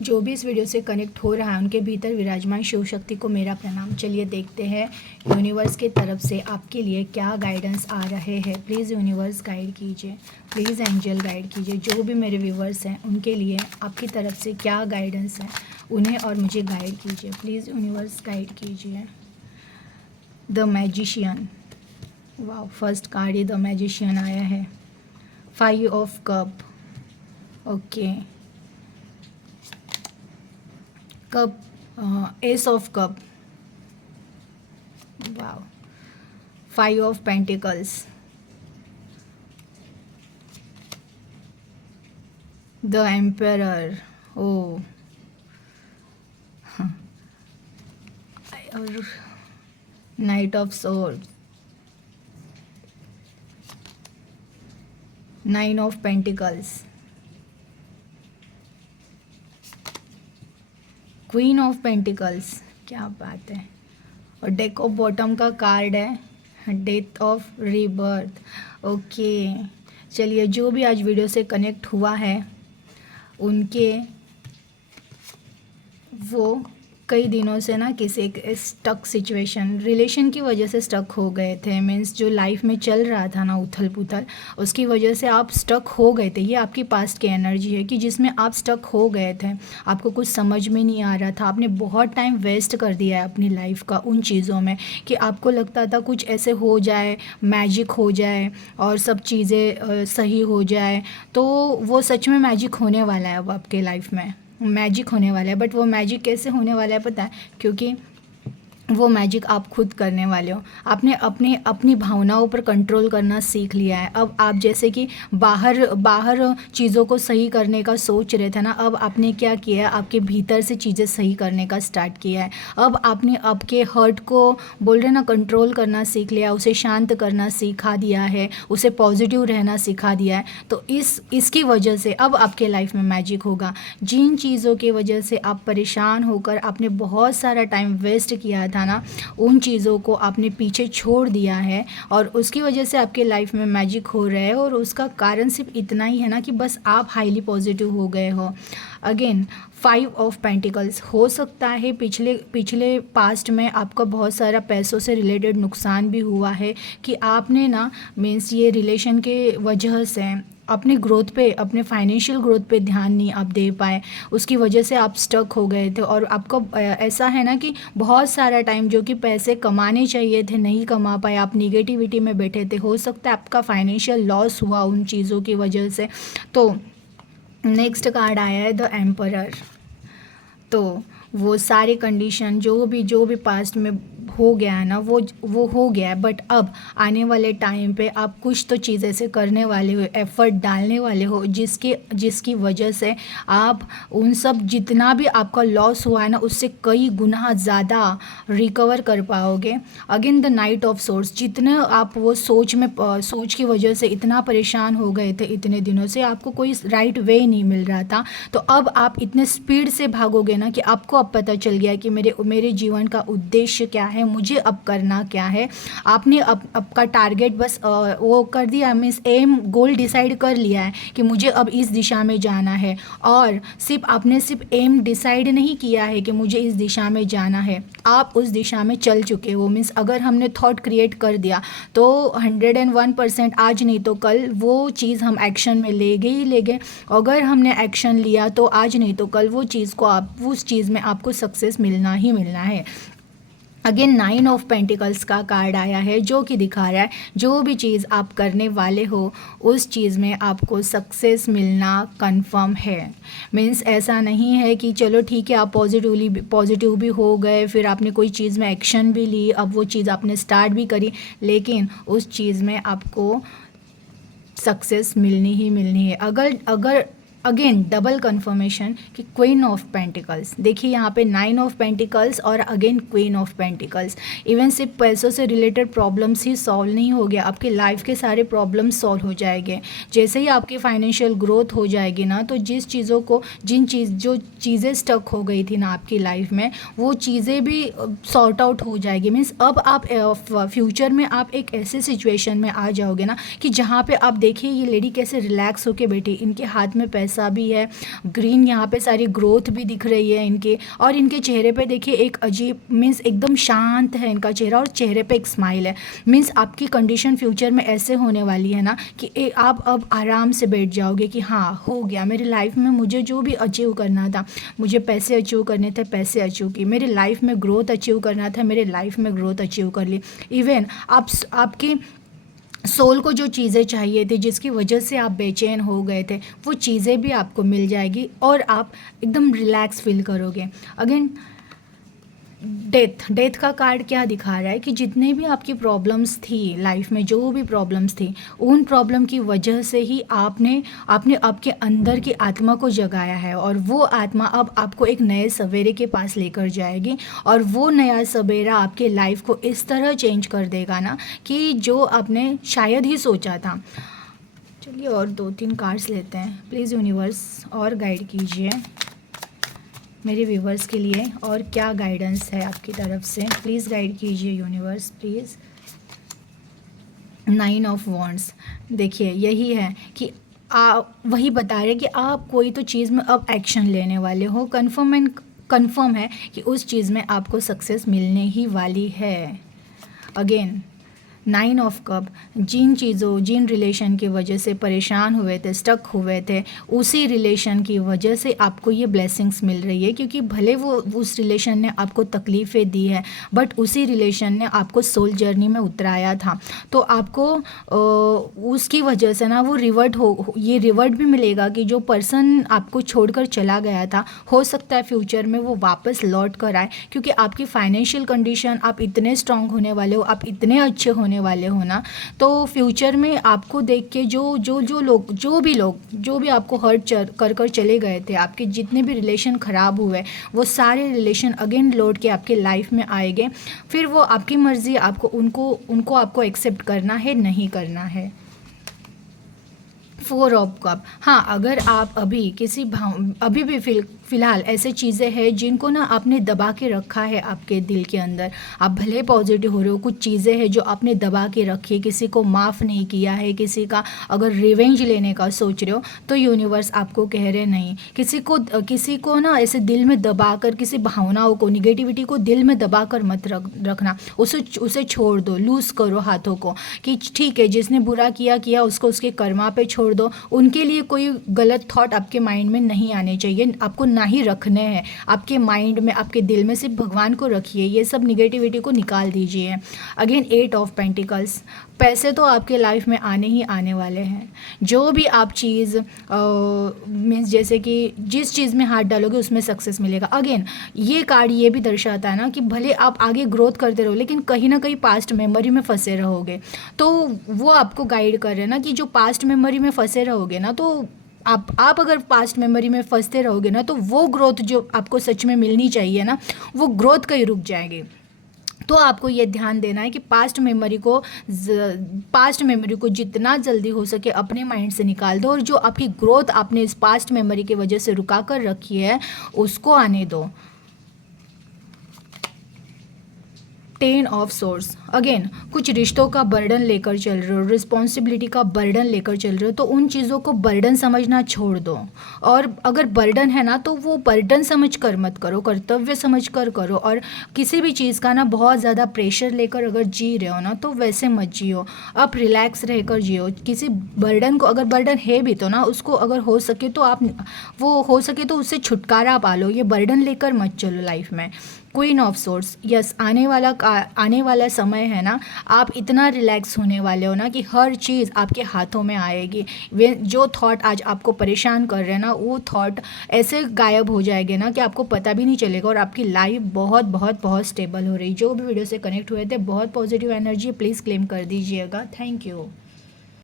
जो भी इस वीडियो से कनेक्ट हो रहा है उनके भीतर विराजमान शिव शक्ति को मेरा प्रणाम। चलिए देखते हैं यूनिवर्स की तरफ से आपके लिए क्या गाइडेंस आ रहे हैं। प्लीज़ यूनिवर्स गाइड कीजिए, प्लीज़ एंजल गाइड कीजिए। जो भी मेरे व्यूवर्स हैं उनके लिए आपकी तरफ से क्या गाइडेंस है उन्हें और मुझे गाइड कीजिए। प्लीज़ यूनिवर्स गाइड कीजिए। द मैजिशियन, वाह, first card he the magician आया है। 5 of cup, okay, cup, S of cup, वाह, 5 ऑफ पेंटिकल्स, द एम्परर, ओ, और night of swords, 9 of pentacles, queen of pentacles, क्या बात है। और डेक ऑफ बॉटम का कार्ड है डेथ ऑफ रीबर्थ। ओके, चलिए जो भी आज वीडियो से कनेक्ट हुआ है उनके, वो कई दिनों से ना किसी एक स्टक सिचुएशन, रिलेशन की वजह से स्टक हो गए थे। मीन्स जो लाइफ में चल रहा था ना उथल पुथल, उसकी वजह से आप स्टक हो गए थे। ये आपकी पास्ट की एनर्जी है कि जिसमें आप स्टक हो गए थे। आपको कुछ समझ में नहीं आ रहा था, आपने बहुत टाइम वेस्ट कर दिया है अपनी लाइफ का उन चीज़ों में कि आपको लगता था कुछ ऐसे हो जाए, मैजिक हो जाए और सब चीज़ें सही हो जाए। तो वो सच में मैजिक होने वाला है अब आपके लाइफ में, मैजिक होने वाला है। बट वो मैजिक कैसे होने वाला है पता है? क्योंकि वो मैजिक आप खुद करने वाले हो। आपने अपनी भावनाओं पर कंट्रोल करना सीख लिया है। अब आप जैसे कि बाहर चीज़ों को सही करने का सोच रहे थे ना, अब आपने क्या किया है, आपके भीतर से चीज़ें सही करने का स्टार्ट किया है। अब आपने आपके हर्ट को, बोल रहे ना, कंट्रोल करना सीख लिया, उसे शांत करना सिखा दिया है, उसे पॉजिटिव रहना सिखा दिया है। तो इसकी वजह से अब आपके लाइफ में मैजिक होगा। जिन चीज़ों की वजह से आप परेशान होकर आपने बहुत सारा टाइम वेस्ट किया था ना, उन चीज़ों को आपने पीछे छोड़ दिया है और उसकी वजह से आपके लाइफ में मैजिक हो रहा है। और उसका कारण सिर्फ इतना ही है ना कि बस आप हाईली पॉजिटिव हो गए हो। अगेन 5 ऑफ पेंटिकल्स, हो सकता है पिछले पास्ट में आपका बहुत सारा पैसों से रिलेटेड नुकसान भी हुआ है कि आपने ना, मीन्स ये रिलेशन के वजह से अपने ग्रोथ पे, अपने फाइनेंशियल ग्रोथ पे ध्यान नहीं आप दे पाए, उसकी वजह से आप स्टक हो गए थे। और आपको ऐसा है ना कि बहुत सारा टाइम जो कि पैसे कमाने चाहिए थे नहीं कमा पाए, आप निगेटिविटी में बैठे थे। हो सकता है आपका फाइनेंशियल लॉस हुआ उन चीज़ों की वजह से। तो नेक्स्ट कार्ड आया है द एम्परर। तो वो सारी कंडीशन जो भी पास्ट में हो गया है ना, वो हो गया है। बट अब आने वाले टाइम पे आप कुछ तो चीज़ ऐसे करने वाले हो, एफर्ट डालने वाले हो, जिसकी वजह से आप उन सब, जितना भी आपका लॉस हुआ है ना, उससे कई गुना ज़्यादा रिकवर कर पाओगे। Again the night of source, जितने आप वो सोच की वजह से इतना परेशान हो गए थे इतने दिनों से, आपको कोई राइट वे नहीं मिल रहा था। तो अब आप इतने स्पीड से भागोगे ना कि आपको अब पता चल गया कि मेरे जीवन का उद्देश्य क्या है, मुझे अब करना क्या है। आपने आपका टारगेट बस वो कर दिया, मीन्स एम, गोल डिसाइड कर लिया है कि मुझे अब इस दिशा में जाना है। और आपने सिर्फ एम डिसाइड नहीं किया है कि मुझे इस दिशा में जाना है, आप उस दिशा में चल चुके हो। मीन्स अगर हमने थॉट क्रिएट कर दिया तो 101% आज नहीं तो कल वो चीज़ हम एक्शन में ले गए। अगर हमने एक्शन लिया तो आज नहीं तो कल वो चीज़ को, आप उस चीज़ में आपको सक्सेस मिलना ही मिलना है। अगेन 9 ऑफ पेंटिकल्स का कार्ड आया है जो कि दिखा रहा है जो भी चीज़ आप करने वाले हो उस चीज़ में आपको सक्सेस मिलना कंफर्म है। मीन्स ऐसा नहीं है कि चलो ठीक है आप पॉजिटिव भी हो गए, फिर आपने कोई चीज़ में एक्शन भी ली, अब वो चीज़ आपने स्टार्ट भी करी, लेकिन उस चीज़ में आपको सक्सेस मिलनी ही मिलनी है। अगर अगेन डबल कंफर्मेशन कि क्वीन ऑफ पेंटिकल्स, देखिए यहाँ पे 9 ऑफ पेंटिकल्स और again queen of pentacles. Even सिर्फ पैसों से रिलेटेड प्रॉब्लम्स ही सॉल्व नहीं हो गया, आपके लाइफ के सारे प्रॉब्लम्स सॉल्व हो जाएंगे। जैसे ही आपकी फाइनेंशियल ग्रोथ हो जाएगी ना, तो जो चीज़ें स्टक हो गई थी ना आपकी लाइफ में, वो चीज़ें भी सॉर्ट आउट हो जाएगी। मीन्स अब आप फ्यूचर में आप एक ऐसे सिचुएशन में आ जाओगे ना कि जहाँ पे आप देखिए ये लेडी कैसे रिलैक्स होके बैठी, इनके हाथ में पैसे सा भी है, ग्रीन यहाँ पे सारी ग्रोथ भी दिख रही है इनके, और इनके चेहरे पे देखिए एक अजीब मीन्स एकदम शांत है इनका चेहरा और चेहरे पे एक स्माइल है। मीन्स आपकी कंडीशन फ्यूचर में ऐसे होने वाली है ना कि आप अब आराम से बैठ जाओगे कि हाँ हो गया, मेरी लाइफ में मुझे जो भी अचीव करना था, मुझे पैसे अचीव करने थे, पैसे अचीव किए, मेरी लाइफ में ग्रोथ अचीव करना था, मेरे लाइफ में ग्रोथ अचीव कर ली। इवन आपकी सोल को जो चीज़ें चाहिए थी, जिसकी वजह से आप बेचैन हो गए थे, वो चीज़ें भी आपको मिल जाएगी और आप एकदम रिलैक्स फील करोगे। अगेन डेथ का कार्ड क्या दिखा रहा है कि जितने भी आपकी प्रॉब्लम्स थी लाइफ में, जो भी प्रॉब्लम्स थी, उन प्रॉब्लम की वजह से ही आपने आपके अंदर की आत्मा को जगाया है, और वो आत्मा अब आपको एक नए सवेरे के पास लेकर जाएगी, और वो नया सवेरा आपके लाइफ को इस तरह चेंज कर देगा ना कि जो आपने शायद ही सोचा था। चलिए और 2-3 कार्ड्स लेते हैं। प्लीज़ यूनिवर्स और गाइड कीजिए मेरे व्यूवर्स के लिए, और क्या गाइडेंस है आपकी तरफ से, प्लीज़ गाइड कीजिए यूनिवर्स प्लीज़। 9 ऑफ वॉन्ड्स, देखिए यही है कि आप वही बता रहे कि आप कोई तो चीज़ में अब एक्शन लेने वाले हो, कन्फर्म है कि उस चीज़ में आपको सक्सेस मिलने ही वाली है। अगेन 9 ऑफ कप, जिन रिलेशन की वजह से परेशान हुए थे, स्टक हुए थे, उसी रिलेशन की वजह से आपको ये ब्लेसिंग्स मिल रही है, क्योंकि भले वो उस रिलेशन ने आपको तकलीफ़ें दी है, बट उसी रिलेशन ने आपको सोल जर्नी में उतराया था, तो आपको उसकी वजह से ना वो ये रिवर्ट भी मिलेगा कि जो पर्सन आपको छोड़कर चला गया था, हो सकता है फ्यूचर में वो वापस लौट कर आए, क्योंकि आपकी फाइनेंशियल कंडीशन, आप इतने स्ट्रांग होने वाले हो, आप इतने अच्छे होने वाले हो ना, तो फ्यूचर में आपको देख के जो भी आपको हर्ट कर चले गए थे, आपके जितने भी रिलेशन ख़राब हुए, वो सारे रिलेशन अगेन लौट के आपके लाइफ में आएंगे। फिर वो आपकी मर्ज़ी, आपको उनको आपको एक्सेप्ट करना है, नहीं करना है। 4 ऑफ कप, हाँ अगर आप अभी भी फ़िलहाल ऐसे चीज़ें हैं जिनको ना आपने दबा के रखा है आपके दिल के अंदर, आप भले पॉजिटिव हो रहे हो, कुछ चीज़ें हैं जो आपने दबा के रखी है, किसी को माफ़ नहीं किया है, किसी का अगर रिवेंज लेने का सोच रहे हो, तो यूनिवर्स आपको कह रहे नहीं, किसी को ना ऐसे दिल में दबा कर, किसी भावनाओं को, निगेटिविटी को दिल में दबा कर मत रखना, उसे छोड़ दो, लूज़ करो हाथों को कि ठीक है, जिसने बुरा किया उसको उसके कर्मा पे छोड़ दो, उनके लिए कोई गलत थॉट आपके माइंड में नहीं आने चाहिए, आपको ना ही रखने हैं आपके माइंड में, आपके दिल में, सिर्फ भगवान को रखिए, ये सब निगेटिविटी को निकाल दीजिए। अगेन 8 ऑफ पेंटिकल्स, पैसे तो आपके लाइफ में आने ही आने वाले हैं, जो भी आप चीज़ मीन्स जैसे कि जिस चीज़ में हाथ डालोगे उसमें सक्सेस मिलेगा। अगेन ये कार्ड ये भी दर्शाता है ना कि भले आप आगे ग्रोथ करते रहो, लेकिन कहीं ना कहीं पास्ट मेमोरी में फंसे रहोगे, तो वो आपको गाइड कर रहे हैं ना कि जो पास्ट मेमोरी में फंसे रहोगे ना, तो आप अगर पास्ट मेमोरी में फंसते रहोगे ना, तो वो ग्रोथ जो आपको सच में मिलनी चाहिए ना, वो ग्रोथ कहीं रुक जाएगी। तो आपको ये ध्यान देना है कि पास्ट मेमोरी को जितना जल्दी हो सके अपने माइंड से निकाल दो, और जो आपकी ग्रोथ आपने इस पास्ट मेमोरी की वजह से रुका कर रखी है उसको आने दो। 10 ऑफ सोर्स, अगेन कुछ रिश्तों का बर्डन लेकर चल रहे हो, रिस्पॉन्सिबिलिटी का बर्डन लेकर चल रहे हो, तो उन चीज़ों को बर्डन समझना छोड़ दो, और अगर बर्डन है ना तो वो बर्डन समझ कर मत करो, कर्तव्य समझ कर करो, और किसी भी चीज़ का ना बहुत ज़्यादा प्रेशर लेकर अगर जी रहे हो ना, तो वैसे मत जियो, आप रिलैक्स रहकर जियो। किसी बर्डन को, अगर बर्डन है भी तो ना उसको अगर हो सके तो उससे छुटकारा पा लो, ये बर्डन लेकर मत चलो लाइफ में। क्वीन ऑफ सोर्स, यस आने वाला समय है ना, आप इतना रिलैक्स होने वाले हो ना कि हर चीज़ आपके हाथों में आएगी। वे जो थॉट आज आपको परेशान कर रहे हैं ना, वो थॉट ऐसे गायब हो जाएंगे ना कि आपको पता भी नहीं चलेगा, और आपकी लाइफ बहुत बहुत बहुत स्टेबल हो रही। जो भी वीडियो से कनेक्ट हुए थे, बहुत पॉजिटिव एनर्जी, प्लीज़ क्लेम कर दीजिएगा। Thank you.